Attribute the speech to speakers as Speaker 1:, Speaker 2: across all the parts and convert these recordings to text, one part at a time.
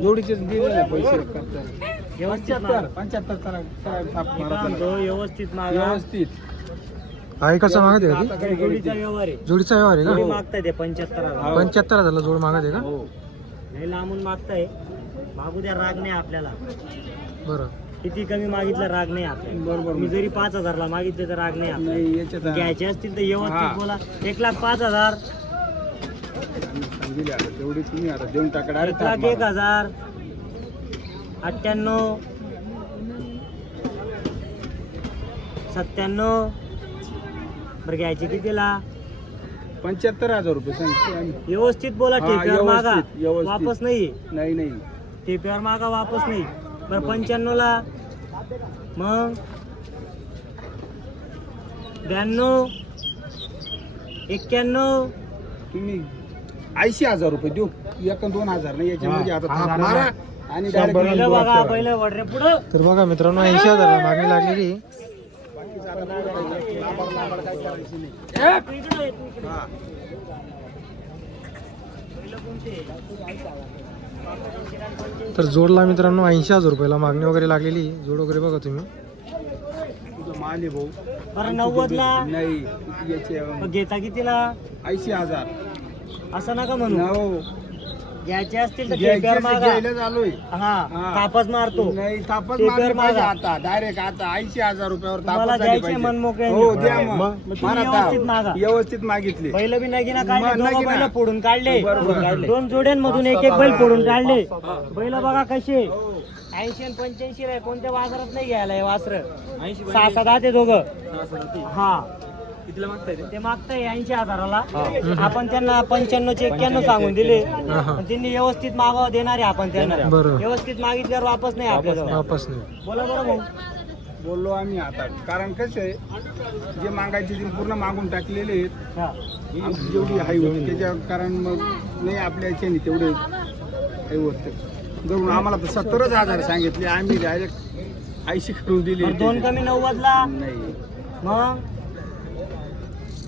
Speaker 1: जोडीचे दिलेले पैसे करतात
Speaker 2: व्यवस्थित
Speaker 1: पंच्याहत्तर करा करा.
Speaker 2: व्यवस्थित मागा.
Speaker 1: व्यवस्थित.
Speaker 3: आहे कसं मागत आहे का
Speaker 2: जोडीचा व्यवहार आहे.
Speaker 3: जोडीचा व्यवहार आहे
Speaker 2: जोडी
Speaker 3: का
Speaker 2: मागताय ते पंच्याहत्तर
Speaker 1: हो.
Speaker 3: पंच्याहत्तर हजारला जोड मागत आहे का?
Speaker 1: हो.
Speaker 2: लय लांबून मागताय. मागू द्या राग नाही आपल्याला.
Speaker 3: बरं.
Speaker 2: किती कमी मागितलं राग नाही आपल्याला.
Speaker 1: बरोबर.
Speaker 2: मी जरी पाच हजारला मागितले तर राग नाही आपल्याला
Speaker 1: नाही याच्यात
Speaker 2: घ्यायचे असतील तर
Speaker 1: हा.
Speaker 2: व्यवस्थित बोला. एक लाख पाच हजार.
Speaker 1: आता तेवढी तुम्ही आता देऊन टाका
Speaker 2: एक लाख एक हजार. अठ्ठ्याण्णव. सत्त्याण्णव. बरं घ्यायचे कितीला?
Speaker 1: पंच्याहत्तर हजार रुपये सांगितले आम्ही.
Speaker 2: व्यवस्थित बोला
Speaker 1: हा,
Speaker 2: टेप्यावर मागा.
Speaker 1: व्यवस्थित, व्यवस्थित.
Speaker 2: वापस नाही
Speaker 1: नाही नाही.
Speaker 2: टेप्यावर मागा वापस नाही. बरं पंच्याण्णव ला मग? ब्याण्णव. एक्क्याण्णव.
Speaker 1: तुम्ही ऐंशी हजार रुपये देऊ एक दोन हजार नाही याच्यामध्ये आता
Speaker 2: हजार
Speaker 1: थाप मारा. आणि
Speaker 2: पहिलं बघा पहिलं वडरे पुढं
Speaker 3: तर बघा मित्रांनो ऐंशी हजारला मागणी लागलेली आहे.
Speaker 2: इकडं ये, तू इकडं.
Speaker 1: हा.
Speaker 3: तर जोडला मित्रांनो ऐंशी हजार रुपयाला मागणी वगैरे लागलेली. जोड वगैरे बघा तुम्ही
Speaker 1: तुझं माल आहे भाऊ
Speaker 2: बरं नव्वदला
Speaker 1: नाही याचे
Speaker 2: मग घेता कितीला
Speaker 1: ऐंशी हजार
Speaker 2: असं नका म्हणू. घ्यायचे असतील तर
Speaker 1: घ्यायचे
Speaker 2: मागा. हा
Speaker 1: हा.
Speaker 2: तापच मारतो.
Speaker 1: नाही तापच
Speaker 2: ते
Speaker 1: मारली
Speaker 2: कर
Speaker 1: पाहिजे
Speaker 2: मागा.
Speaker 1: आता. डायरेक्ट आता ऐंशी हजार रुपयावर
Speaker 2: तुम्हाला
Speaker 1: तापच झाली
Speaker 2: द्यायचे
Speaker 1: पाहिजे.
Speaker 2: मनमोकळ्याने.
Speaker 1: हो द्या मग.
Speaker 3: मग
Speaker 2: तुम्ही
Speaker 1: मारा
Speaker 2: व्यवस्थित
Speaker 1: ताप.
Speaker 2: मागा.
Speaker 1: व्यवस्थित मागितले.
Speaker 2: बैल बी नगिना
Speaker 1: मग
Speaker 2: काढले दोघं
Speaker 1: नगिना.
Speaker 2: बैल फोडून काढले.
Speaker 1: बरोबर. काढले.
Speaker 2: दोन जोड्यांमधून एक एक बैल फोडून काढले. बैल बघा कसे. ऐंशी आणि पंच्याऐंशी ला कोणत्या वासरात नाही घ्यायला हे वासर? सहा सहा दहा ते दोघं. हा. ते? मागताय ऐंशी हजाराला. आपण त्यांना पंच्याण्णव चे एक्क्याण्णव सांगून दिले.
Speaker 3: हा, हा.
Speaker 2: पण त्यांनी व्यवस्थित मागावं देणारे आपण त्यांना. व्यवस्थित मागितल्यावर वापस नाही आपल्याजवळ.
Speaker 3: वापस नाही.
Speaker 2: बोला बरं भाऊ.
Speaker 1: बोललो आम्ही आता. कारण कसं आहे जे मागायचे ते पूर्ण मागून टाकलेले आहेत.
Speaker 2: हा.
Speaker 1: आमची जेवढी हाय होती त्याच्या कारण मग नाही आपल्या याच्याने तेवढे हाय होत. जरूर आम्हाला तर सत्तरच हजार सांगितले. आम्ही डायरेक्ट ऐंशी करून दिली.
Speaker 2: बरं, दोन कमी नव्वदला?
Speaker 1: नाही.
Speaker 2: मग?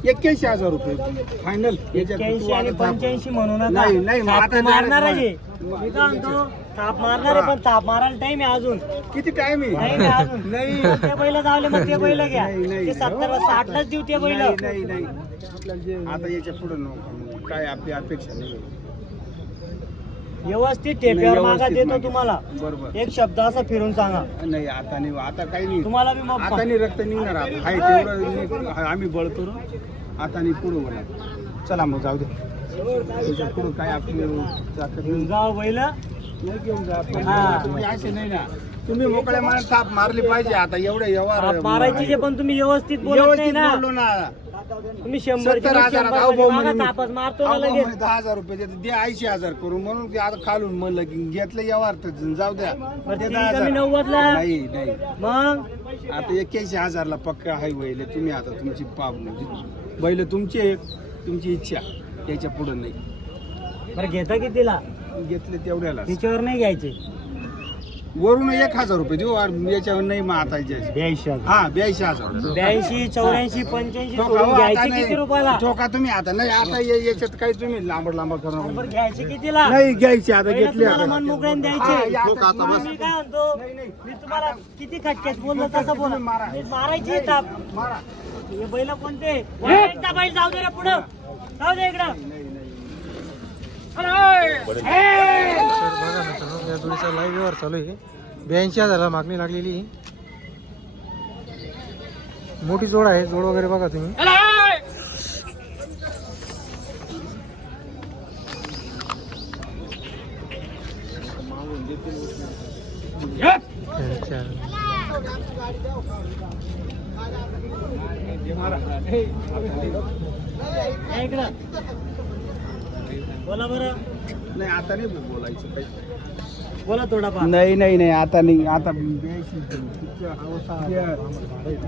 Speaker 1: एक्क्याऐंशी हजार रुपये. फायनल
Speaker 2: एक्क्याऐंशी आणि पंच्याऐंशी म्हणू नका
Speaker 1: नाही, नाही, मग
Speaker 2: ताप
Speaker 1: आता
Speaker 2: मारणार आहे. मी काय म्हणतो ताप मारणार आहे पण ताप मारायला टाइम आहे अजून.
Speaker 1: किती टाइम आहे?
Speaker 2: आहे अजून.
Speaker 1: नाही.
Speaker 2: मग ते बैल जावले मग ते बैल घ्या.
Speaker 1: नाही, नाही.
Speaker 2: ते सत्तर साठलाच देऊ ते बैल.
Speaker 1: नाही नाही. नाही आता याच्यापुढे काय आपली अपेक्षा नाही.
Speaker 2: व्यवस्थित टेप्यावर मागा
Speaker 1: व्यवस्थित
Speaker 2: देतो
Speaker 1: मागे.
Speaker 2: तुम्हाला.
Speaker 1: बरोबर.
Speaker 2: एक शब्द असा फिरून सांगा.
Speaker 1: नाही आता नाही आता काही नाही.
Speaker 2: तुम्हाला बी मग
Speaker 1: आता नाही रक्त निघणार आता. हाय तेवढं नि- आम्ही बळ करू. आता नाही पुढं होणार चला मग जाऊ दे. पुढं काय आपली नाही.
Speaker 2: जाऊ बैल.
Speaker 1: नाही घेऊन जा आपण.
Speaker 2: हा.
Speaker 1: तुम्ही असे नाही ना. तुम्ही मोकळ्या मनात ताप मारली पाहिजे आता एवढे व्यवहार
Speaker 2: मारायची जे पण तुम्ही व्यवस्थित बोलत नाही
Speaker 1: व्यवस्थित
Speaker 2: ना.
Speaker 1: बोललो ना.
Speaker 2: तुम्ही शंभर
Speaker 1: सत्तर हजार अहो भाऊ म्हणे मी-
Speaker 2: तापच मारतो ना
Speaker 1: अहो भाऊ
Speaker 2: लगेच.
Speaker 1: म्हणे दहा हजार रुपये देतो. दे ऐंशी हजार करू म्हणून ते आता खालून म्हणलं की घेतलं व्यवहार तर जाऊ द्या.
Speaker 2: बरं,
Speaker 1: ते
Speaker 2: ती
Speaker 1: दहा
Speaker 2: कमी
Speaker 1: हजार.
Speaker 2: नव्वदला.
Speaker 1: नाही नाही.
Speaker 2: मग?
Speaker 1: आता एक्क्याऐंशी हजारला पक्का हाय बैल. तुम्ही आता तुमची पाप म्हणजे बैल तुमची आहेत, तुमची इच्छा. याच्यापुढे नाही.
Speaker 2: बरं घेता कितीला
Speaker 1: घेतले तेवढ्याला
Speaker 2: तिच्यावर नाही घ्यायचे.
Speaker 1: वरून एक हजार रुपये देऊ आणि याच्यावर नाही मग आता
Speaker 2: ब्याऐंशी
Speaker 1: हा ब्याऐंशी हजार. रुपये.
Speaker 2: ब्याऐंशी चौऱ्याऐंशी पंच्याऐंशी
Speaker 1: ठोका,
Speaker 2: सोडून
Speaker 1: हो, आता
Speaker 2: घ्यायचे
Speaker 1: नाही.
Speaker 2: किती रुपयाला
Speaker 1: ठोका तुम्ही आता नाही आता या- याच्यात काही तुम्ही लांबड लांबड करू
Speaker 2: बरं घ्यायचे कितीला?
Speaker 1: नाही घ्यायची आता
Speaker 2: पहिलं
Speaker 1: घेतली
Speaker 2: तुम्हाला
Speaker 1: आता.
Speaker 2: मनमोकळ्याने
Speaker 1: हा,
Speaker 2: द्यायचे.
Speaker 1: या आता
Speaker 2: मग मी काय म्हणतो
Speaker 1: नाही, नाही.
Speaker 2: मी तुम्हाला किती खटक्यात बोललो तसं बोला.
Speaker 1: तुम्ही मारा.
Speaker 2: मी मारायची ताप.
Speaker 1: मारा.
Speaker 2: हे बैल कोणते? एकदा बैल? जाऊ दे रे पुढं. जाऊ दे इकडं.
Speaker 3: बघा मित्रांनो या जोडीचा लाईव्ह व्यवहार चालू आहे. ब्याऐंशी हजारला मागणी लागलेली आहे. मोठी जोड आहे जोड वगैरे बघा तुम्ही.
Speaker 2: बोला बरं.
Speaker 1: नाही आता नाही बोलायचं काही.
Speaker 2: बोला थोडाफार.
Speaker 1: नाही नाही नाही आता नाही आता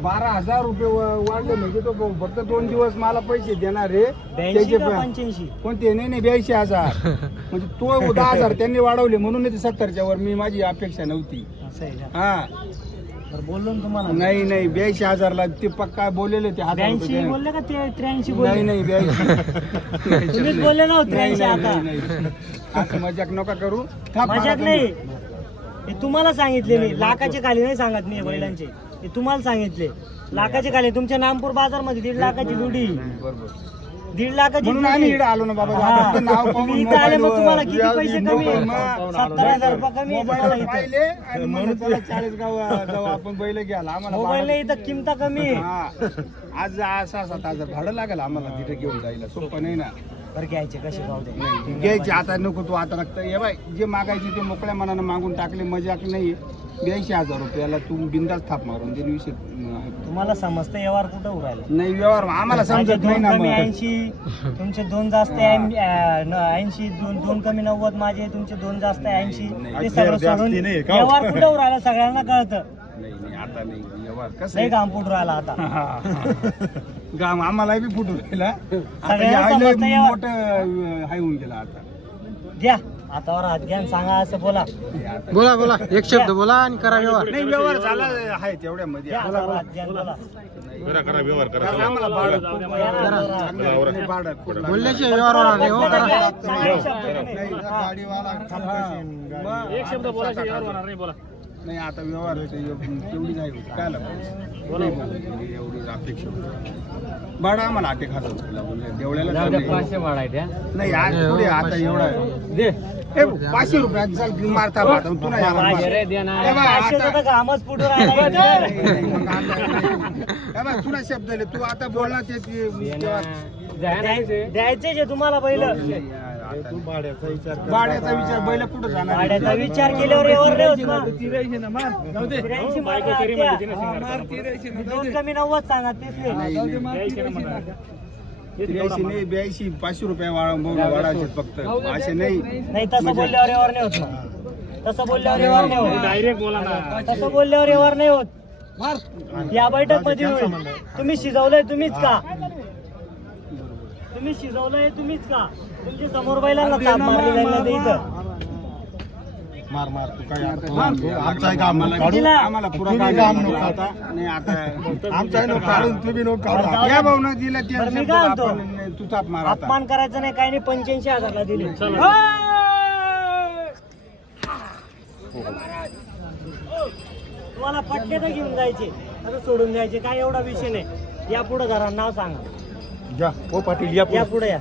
Speaker 1: बारा हजार रुपये वाढले म्हणजे तो फक्त दोन दिवस मला पैसे देणार रे कोणते? नाही नाही ब्याऐंशी हजार. म्हणजे तो दहा हजार त्यांनी वाढवले म्हणून ते सत्तरच्या वर मी माझी अपेक्षा नव्हती. हा.
Speaker 2: बरं, बोललो ना तुम्हाला.
Speaker 1: नाही नाही ब्याऐंशी हजारला ते पक्का बोललेले ते हजार
Speaker 2: ब्याऐंशी
Speaker 1: द्या.
Speaker 2: बोलले का ते त्र्याऐंशी
Speaker 1: नाही
Speaker 2: बोलले?
Speaker 1: नाही ब्याऐंशी.
Speaker 2: तुम्हीच बोलले ना हो,
Speaker 1: नाही,
Speaker 2: त्र्याऐंशी
Speaker 1: नाही,
Speaker 2: आता.
Speaker 1: नाही, नाही. असं मजाक नका करू.
Speaker 2: मजाक. नाही. हे तुम्हाला सांगितले मी. लाखाचे खाली नाही सांगत मी बैलांचे. हे तुम्हाला सांगितले. लाखाचे खाली. तुमच्या नामपूर बाजारमध्ये दीड लाखाची जोडी.
Speaker 1: बरोबर.
Speaker 2: दीड लाखाची
Speaker 1: म्हणून. आम्ही इकडे आलो ना बाबा
Speaker 2: हा.
Speaker 1: नाव पाहून
Speaker 2: तुम्ही इथं आले मग तुम्हाला किती पैसे कमी आहे?
Speaker 1: मग
Speaker 2: सत्तर हजार रुपये कमी आहे तुम्हाला
Speaker 1: मोबाईलवर
Speaker 2: इथं.
Speaker 1: पाहिले आणि म्हणलं चला चाळीस गाव जाऊ आपण बैल घ्यायला आम्हाला
Speaker 2: मोबाईल इथं किमता कमी आहे
Speaker 1: हा. आज सहा सात हजार भाडं लागेल आम्हाला तिथे घेऊन जायला सोपं नाही ना
Speaker 2: बरं घ्यायचे कसे?
Speaker 1: नाही, घ्यायचे आता नको तू आता रक्त. हे बाय जे मागायचे ते मोकळ्या मनानं मागून टाकले मजाक नाही ब्याऐंशी हजार रुपयाला तू बिंदास थाप मारून दे विषय
Speaker 2: तुम्हाला समजतं व्यवहार कुठं उरायला
Speaker 1: नाही व्यवहार आम्हाला
Speaker 2: माझे
Speaker 1: समजत नाही
Speaker 2: दोन
Speaker 1: ना
Speaker 2: कमी
Speaker 1: मग.
Speaker 2: ऐंशी तुमचे दोन जास्त ऐंशी दोन दोन कमी नव्वद माझे तुमचे दोन जास्त ऐंशी. ते सगळं सोडून व्यवहार कुठं राहिला सगळ्यांना कळतं?
Speaker 1: नाही नाही आता नाही. कसं
Speaker 2: लय
Speaker 1: आहे?
Speaker 2: काम फुट राहिला आता.
Speaker 1: गाम आम्हाला बी फुटून राहिला. आता
Speaker 2: सगळ्यांना
Speaker 1: हे
Speaker 2: समजतं.
Speaker 1: मोठं हाय होऊन गेला आता.
Speaker 2: घ्या हातावर हात घ्या आणि सांगा असं बोला.
Speaker 1: हे आता-
Speaker 3: बोला बोला. एक शब्द बोला आणि करा व्यवहार.
Speaker 1: नाही व्यवहार झाला आहे
Speaker 2: हातावर हात घ्या आणि बोला.
Speaker 1: आम्हाला भाडं. भाडं
Speaker 3: व्यवहार होणार नाही हो करा.
Speaker 2: चांगले शब्द.
Speaker 1: मग- नाही आता व्यवहार ते तेवढी नाही होत काय बोलले, एवढी अपेक्षा होती. भाडं आम्हाला एक हजार रुपये बोलले देवळ्याला तर नाही. नाही आज पुढे आता एवढा आहे. हे पाचशे रुपयात चाल मारता मारता. हे. नाही, हे पुन्हा शब्द. तू आता बोलणार ते ते-
Speaker 2: द्यायचे जे तुम्हाला पहिलं
Speaker 1: भाड्याचा विचार बैल कुठं जाणार?
Speaker 2: भाड्याचा विचार केल्यावर एवढं नाही होत ना. त्र्याऐंशी मागा त्या. दोन कमी नव्वद सांगा तेच नाही.
Speaker 1: त्र्याऐंशी नाही ब्याऐंशी पाचशे रुपये वाढ- वाढायचे फक्त. असे नाही
Speaker 2: नाही. तसं बोलल्यावर व्यवहार नाही होत ना. तसं बोलल्यावर व्यवहार नाही होत. डायरेक्ट बोला ना. तसं बोलल्यावर व्यवहार नाही होत. या बैठकमध्ये होईल. तुम्ही शिजवलंय तुम्हीच का? तुम्ही शिजवलंय तुम्हीच का तुमच्यासमोर बैलांना ताप मारली जाईल ना ते इथं.
Speaker 1: मार मार तू काय आमचा काम
Speaker 2: कितीला?
Speaker 1: आम्हाला पुरा काम नको. आता नाही आता आमचा नको काढून तुम्ही नको काढू. या भाऊ दिला ते
Speaker 2: बरं, मी
Speaker 1: शब्द
Speaker 2: काय म्हणतो?
Speaker 1: आपण तू ताप मार आता.
Speaker 2: अपमान करायचं नाही काही नाही पंच्याऐंशी हजारला दिले. तुम्हाला पट्टे तर घेऊन जायचे आता सोडून द्यायचे काय एवढा विषय नाही. या पुढे जरा नाव सांगा.
Speaker 1: या. हो पाटील या
Speaker 2: या. पुढे या.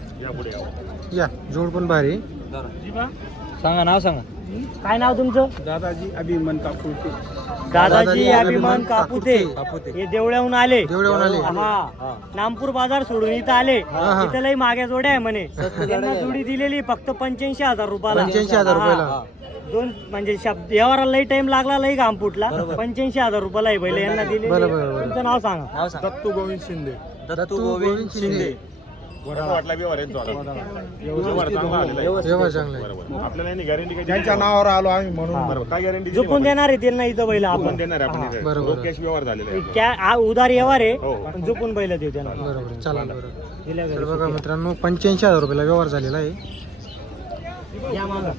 Speaker 3: या. जोड पण भारी.
Speaker 2: सांगा नाव सांगा. काय नाव तुमचं?
Speaker 1: दादाजी अभिमन
Speaker 2: दादाजी अभिमान कापुते.
Speaker 3: कापुते.
Speaker 2: हे देवळ्याहून आले.
Speaker 3: देवळ्याहून आले.
Speaker 2: हा. नामपूर बाजार सोडून इथं आले.
Speaker 3: हा, हा.
Speaker 2: इथं लई माग्या जोड्या आहे म्हणे. त्यांना जोडी दिलेली फक्त पंच्याऐंशी हजार रुपयाला.
Speaker 3: 85,000 रुपयाला.
Speaker 2: हा. दोन म्हणजे शब्द व्यवहाराला लई टाइम लागला लई घाम फुटला. पंच्याऐंशी हजार रुपयाला आहे बैल यांना दिले
Speaker 3: बरं, बरं, बरं.
Speaker 2: तुमचं नाव सांगा.
Speaker 1: दत्तू गोविंद शिंदे.
Speaker 3: दत्तू गोविंद शिंदे. व्यवहार चांगला आहे.
Speaker 1: त्यांच्या नावावर आलो आम्ही म्हणून.
Speaker 4: काय गॅरंटी
Speaker 2: झुकून देणार आहे त्यांना इथं बैल आपण.
Speaker 4: देणार आहे आपण
Speaker 2: हा.
Speaker 4: कॅश व्यवहार झालेला आहे.
Speaker 2: क्या आ- उधार व्यवहार आहे
Speaker 4: हो.
Speaker 2: पण झुकून बैल देऊ त्यांना.
Speaker 3: बरोबर चला बरोबर. बघा मित्रांनो पंच्याऐंशी हजार रुपयाला व्यवहार झालेला आहे.
Speaker 2: या मागं.